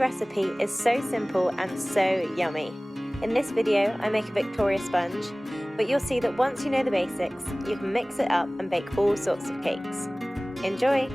recipe is so simple and so yummy. In this video I make a Victoria sponge, but you'll see that once you know the basics, you can mix it up and bake all sorts of cakes. Enjoy!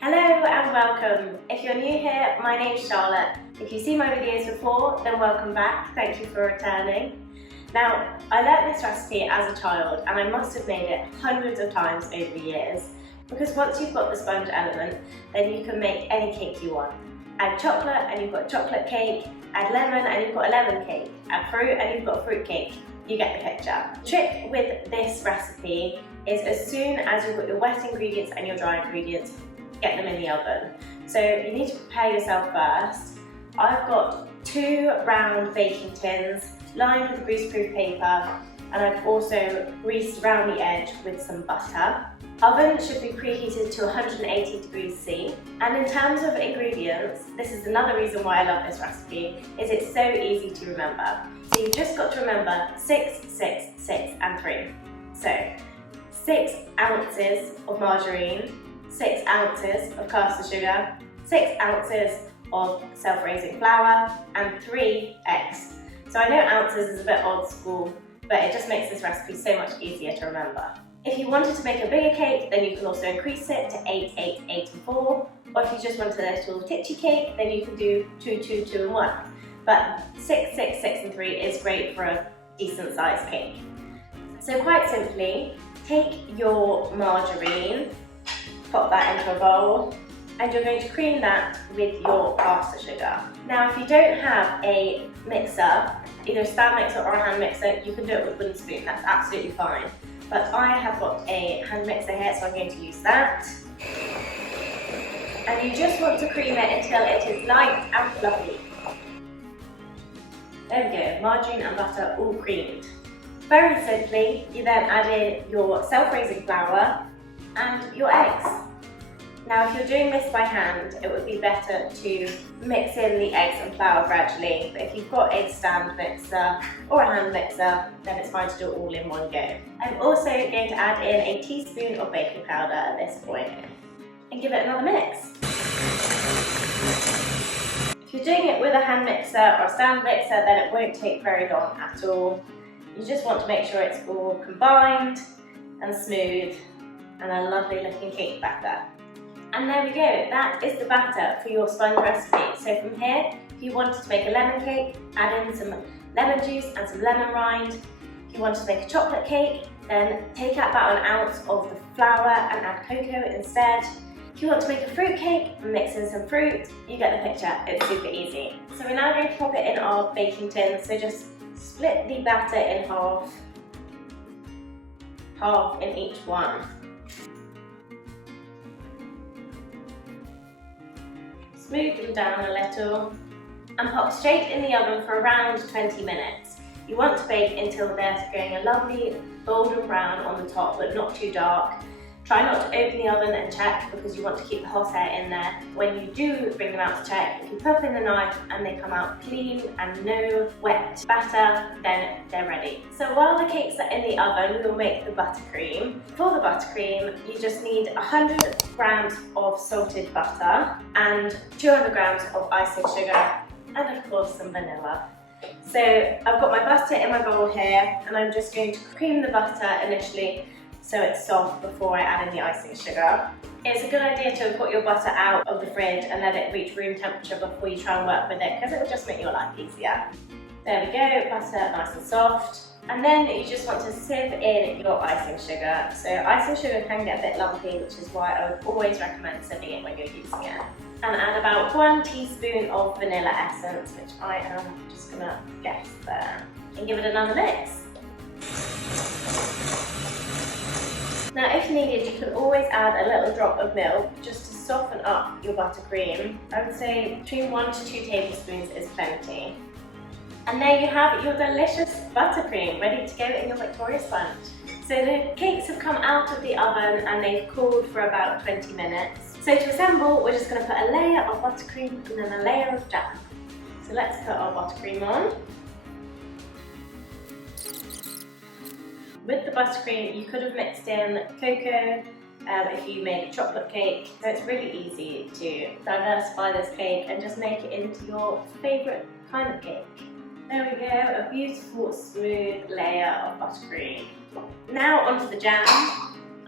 Hello and welcome. If you're new here, my name's Charlotte. If you've seen my videos before, then welcome back. Thank you for returning. Now, I learnt this recipe as a child and I must have made it hundreds of times over the years, because once you've got the sponge element, then you can make any cake you want. Add chocolate and you've got a chocolate cake, add lemon and you've got a lemon cake, add fruit and you've got a fruit cake. You get the picture. The trick with this recipe is as soon as you've got your wet ingredients and your dry ingredients, get them in the oven. So you need to prepare yourself first. I've got 2 round baking tins lined with greaseproof paper, and I've also greased around the edge with some butter. Oven should be preheated to 180 degrees C. And in terms of ingredients, this is another reason why I love this recipe, is it's so easy to remember. So you've just got to remember 6, 6, 6 and 3. So 6 ounces of margarine, 6 ounces of caster sugar, 6 ounces of self-raising flour, and 3 eggs. So I know ounces is a bit old school, but it just makes this recipe so much easier to remember. If you wanted to make a bigger cake, then you can also increase it to 8, 8, 8 and 4. Or if you just want a little titchy cake, then you can do 2, 2, 2 and 1. But 6, 6, 6 and 3 is great for a decent sized cake. So quite simply, take your margarine, pop that into a bowl, and you're going to cream that with your caster sugar. Now if you don't have a mixer, either a stand mixer or a hand mixer, you can do it with a wooden spoon, that's absolutely fine. But I have got a hand mixer here, so I'm going to use that. And you just want to cream it until it is light and fluffy. There we go, margarine and butter all creamed. Very simply, you then add in your self-raising flour and your eggs. Now if you're doing this by hand, it would be better to mix in the eggs and flour gradually, but if you've got a stand mixer or a hand mixer, then it's fine to do it all in one go. I'm also going to add in a teaspoon of baking powder at this point and give it another mix. If you're doing it with a hand mixer or a stand mixer, then it won't take very long at all. You just want to make sure it's all combined and smooth and a lovely looking cake batter. And there we go, that is the batter for your sponge recipe. So from here, if you wanted to make a lemon cake, add in some lemon juice and some lemon rind. If you wanted to make a chocolate cake, then take out about 1 ounce of the flour and add cocoa instead. If you want to make a fruit cake, mix in some fruit. You get the picture, it's super easy. So we're now going to pop it in our baking tin, so just split the batter in half in each one. Smooth them down a little and pop straight in the oven for around 20 minutes. You want to bake until they're going a lovely golden brown on the top, but not too dark. Try not to open the oven and check, because you want to keep the hot air in there. When you do bring them out to check, if you pop in the knife and they come out clean and no wet batter, then they're ready. So while the cakes are in the oven, we'll make the buttercream. For the buttercream, you just need 100 grams of salted butter and 200 grams of icing sugar, and of course some vanilla. So I've got my butter in my bowl here, and I'm just going to cream the butter initially so it's soft before I add in the icing sugar. It's a good idea to put your butter out of the fridge and let it reach room temperature before you try and work with it, because it will just make your life easier. There we go, butter nice and soft. And then you just want to sieve in your icing sugar. So icing sugar can get a bit lumpy, which is why I would always recommend sieving it when you're using it. And add about 1 teaspoon of vanilla essence, which I am just gonna guess there. And give it another mix. Now if needed, you can always add a little drop of milk just to soften up your buttercream. I would say between 1 to 2 tablespoons is plenty. And there you have your delicious buttercream ready to go in your Victoria sponge. So the cakes have come out of the oven and they've cooled for about 20 minutes. So to assemble, we're just going to put a layer of buttercream and then a layer of jam. So let's put our buttercream on. With the buttercream, you could have mixed in cocoa, if you make a chocolate cake. So it's really easy to diversify this cake and just make it into your favourite kind of cake. There we go, a beautiful smooth layer of buttercream. Now onto the jam.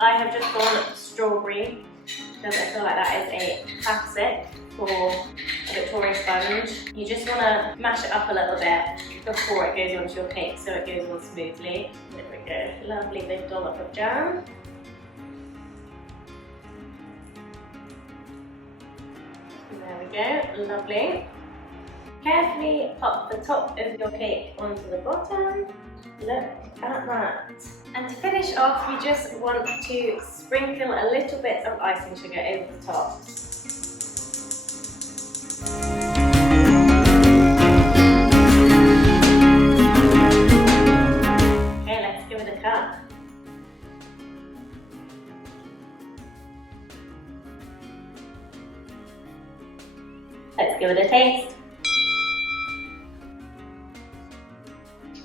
I have just gone strawberry because I feel like that is a classic for a Victoria sponge. You just want to mash it up a little bit before it goes onto your cake so it goes on smoothly. There we go, lovely big dollop of jam. There we go, lovely. Carefully pop the top of your cake onto the bottom. Look at that. And to finish off, you just want to sprinkle a little bit of icing sugar over the top. Okay, let's give it a cut. Let's give it a taste.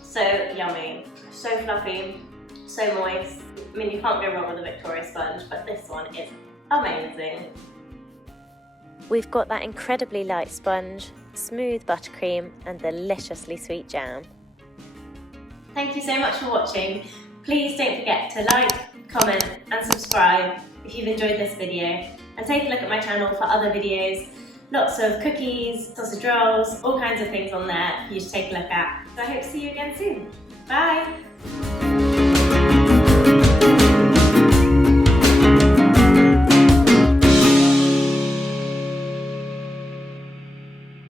So yummy, so fluffy, so moist. I mean, you can't go wrong with a Victoria sponge, but this one is amazing. We've got that incredibly light sponge, smooth buttercream, and deliciously sweet jam. Thank you so much for watching. Please don't forget to like, comment, and subscribe if you've enjoyed this video. And take a look at my channel for other videos. Lots of cookies, sausage rolls, all kinds of things on there for you to take a look at. So I hope to see you again soon. Bye!